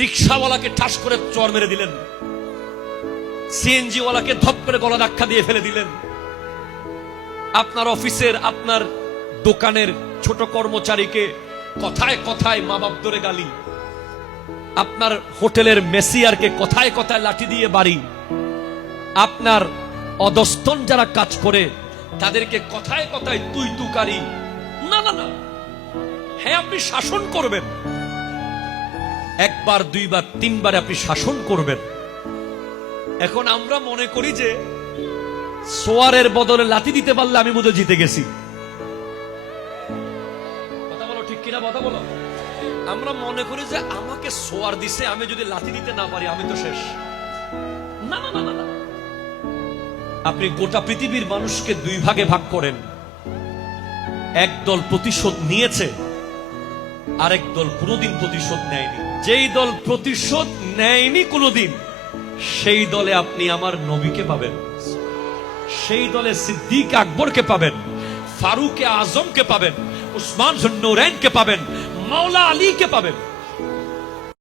রিক্সাওয়ালাকে ঠাস করে চর মেরে দিলেন, সিএনজি ওয়ালাকে ধপ করে গলা ধাক্কা দিয়ে ফেলে দিলেন, আপনার অফিসের আপনার দোকানের ছোট কর্মচারীকে কথায় কথায় মা বাপ ধরে গালি, আপনার হোটেলের মেসিয়ারকে কথায় কথায় লাঠি দিয়ে বাড়ি, আপনার অধস্তন যারা কাজ করে তাদেরকে কথায় কথায় তুই তুকারি। না না না, হ্যাঁ আপনি শাসন করবেন, একবার দুইবার তিনবার আপনি শাসন করবেন। এখন আমরা মনে করি যে সোয়ারের বদলে লাথি দিতে পারলে আমি বোধহয় জিতে গেছি। কথা বলো ঠিক কিনা, কথা বলো। আমরা মনে করি যে আমাকে সোয়ার দিছে, আমি যদি লাথি দিতে না পারি আমি তো শেষ। না না না না, আপনি গোটা পৃথিবীর মানুষকে দুই ভাগে ভাগ করেন, এক দল প্রতিশোধ নিয়েছে, আরেক দল কোনোদিন প্রতিশোধ নেয়নি। যেই দল প্রতিশোধ নেয়নি কোনোদিন, সেই দলে আপনি আমার নবীকে পাবেন, সেই দলে সিদ্দিক আকবরকে পাবেন, ফারুক আজমকে পাবেন, উসমান জুন্নুরাইনকে পাবেন, মাওলা আলীকে পাবেন।